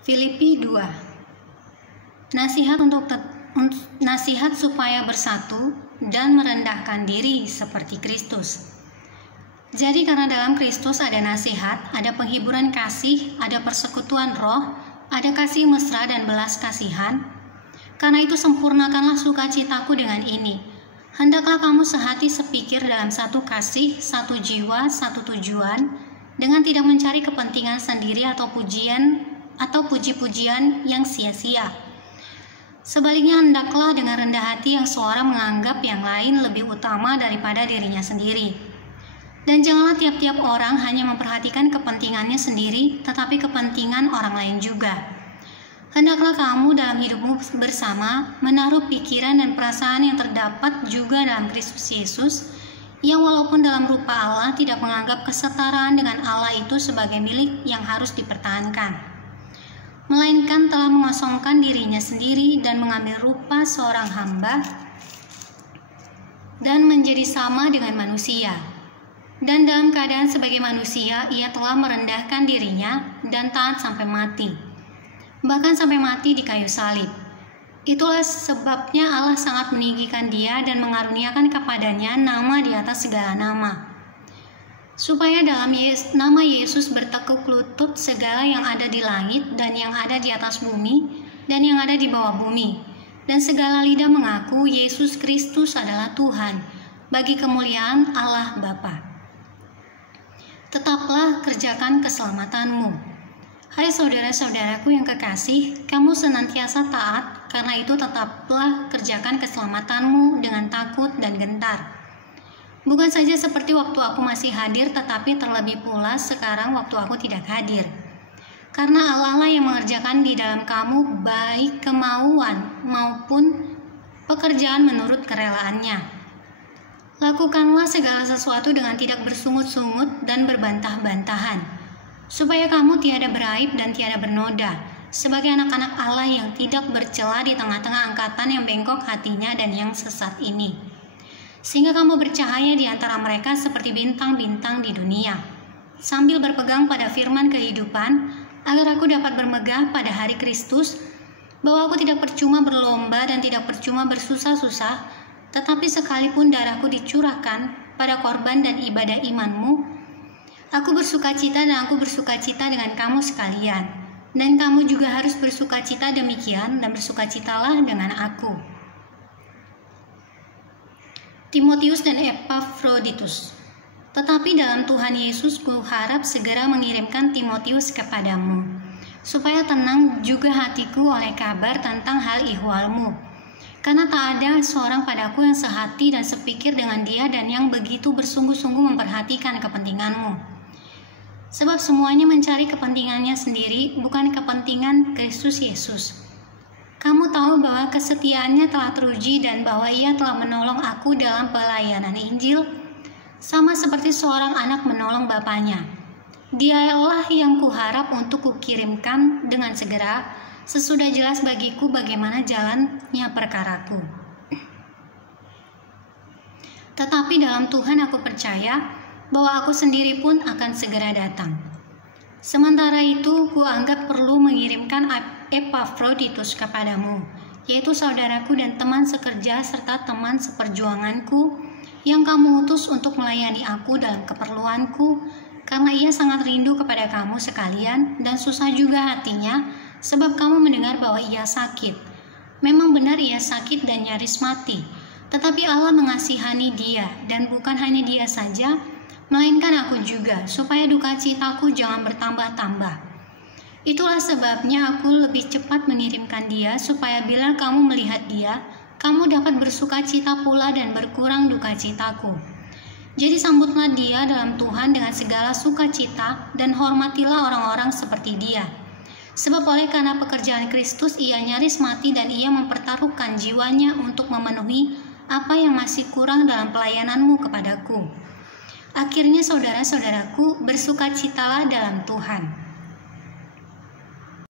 Filipi 2. Nasihat supaya bersatu dan merendahkan diri seperti Kristus. Jadi karena dalam Kristus ada nasihat, ada penghiburan kasih, ada persekutuan roh, ada kasih mesra dan belas kasihan. Karena itu sempurnakanlah sukacitaku dengan ini. Hendaklah kamu sehati sepikir dalam satu kasih, satu jiwa, satu tujuan, dengan tidak mencari kepentingan sendiri atau puji-pujian yang sia-sia. Sebaliknya hendaklah dengan rendah hati yang seorang menganggap yang lain lebih utama daripada dirinya sendiri. Dan janganlah tiap-tiap orang hanya memperhatikan kepentingannya sendiri, tetapi kepentingan orang lain juga. Hendaklah kamu dalam hidupmu bersama menaruh pikiran dan perasaan yang terdapat juga dalam Kristus Yesus, yang walaupun dalam rupa Allah tidak menganggap kesetaraan dengan Allah itu sebagai milik yang harus dipertahankan, melainkan telah mengosongkan dirinya sendiri dan mengambil rupa seorang hamba dan menjadi sama dengan manusia. Dan dalam keadaan sebagai manusia, ia telah merendahkan dirinya dan taat sampai mati, bahkan sampai mati di kayu salib. Itulah sebabnya Allah sangat meninggikan dia dan mengaruniakan kepadanya nama di atas segala nama, supaya dalam nama Yesus bertekuk lutut segala yang ada di langit dan yang ada di atas bumi dan yang ada di bawah bumi, dan segala lidah mengaku Yesus Kristus adalah Tuhan, bagi kemuliaan Allah Bapa. Tetaplah kerjakan keselamatanmu. Hai saudara-saudaraku yang kekasih, kamu senantiasa taat, karena itu tetaplah kerjakan keselamatanmu dengan takut dan gentar. Bukan saja seperti waktu aku masih hadir, tetapi terlebih pula sekarang waktu aku tidak hadir. Karena Allah lah yang mengerjakan di dalam kamu baik kemauan maupun pekerjaan menurut kerelaannya. Lakukanlah segala sesuatu dengan tidak bersungut-sungut dan berbantah-bantahan, supaya kamu tiada beraib dan tiada bernoda, sebagai anak-anak Allah yang tidak bercela di tengah-tengah angkatan yang bengkok hatinya dan yang sesat ini. Sehingga kamu bercahaya di antara mereka seperti bintang-bintang di dunia, sambil berpegang pada firman kehidupan, agar aku dapat bermegah pada hari Kristus, bahwa aku tidak percuma berlomba dan tidak percuma bersusah-susah, tetapi sekalipun darahku dicurahkan pada korban dan ibadah imanmu, aku bersukacita dan aku bersukacita dengan kamu sekalian, dan kamu juga harus bersukacita demikian dan bersukacitalah dengan aku. Timotius dan Epafroditus. Tetapi dalam Tuhan Yesus kuharap segera mengirimkan Timotius kepadamu, supaya tenang juga hatiku oleh kabar tentang hal ihwalmu. Karena tak ada seorang padaku yang sehati dan sepikir dengan dia dan yang begitu bersungguh-sungguh memperhatikan kepentinganmu. Sebab semuanya mencari kepentingannya sendiri, bukan kepentingan Kristus Yesus. Kamu tahu bahwa kesetiaannya telah teruji dan bahwa ia telah menolong aku dalam pelayanan Injil, sama seperti seorang anak menolong bapaknya. Dialah yang kuharap untuk kukirimkan dengan segera, sesudah jelas bagiku bagaimana jalannya perkaraku. Tetapi dalam Tuhan aku percaya bahwa aku sendiri pun akan segera datang. Sementara itu, kuanggap perlu mengirimkan Epafroditus kepadamu, yaitu saudaraku dan teman sekerja serta teman seperjuanganku, yang kamu utus untuk melayani aku dalam keperluanku, karena ia sangat rindu kepada kamu sekalian dan susah juga hatinya, sebab kamu mendengar bahwa ia sakit. Memang benar ia sakit dan nyaris mati, tetapi Allah mengasihani dia, dan bukan hanya dia saja, melainkan aku juga, supaya duka citaku jangan bertambah-tambah. Itulah sebabnya aku lebih cepat mengirimkan dia, supaya bila kamu melihat dia, kamu dapat bersuka cita pula dan berkurang duka citaku. Jadi sambutlah dia dalam Tuhan dengan segala sukacita, dan hormatilah orang-orang seperti dia. Sebab oleh karena pekerjaan Kristus ia nyaris mati dan ia mempertaruhkan jiwanya untuk memenuhi apa yang masih kurang dalam pelayananmu kepadaku. Akhirnya saudara-saudaraku, bersukacitalah dalam Tuhan.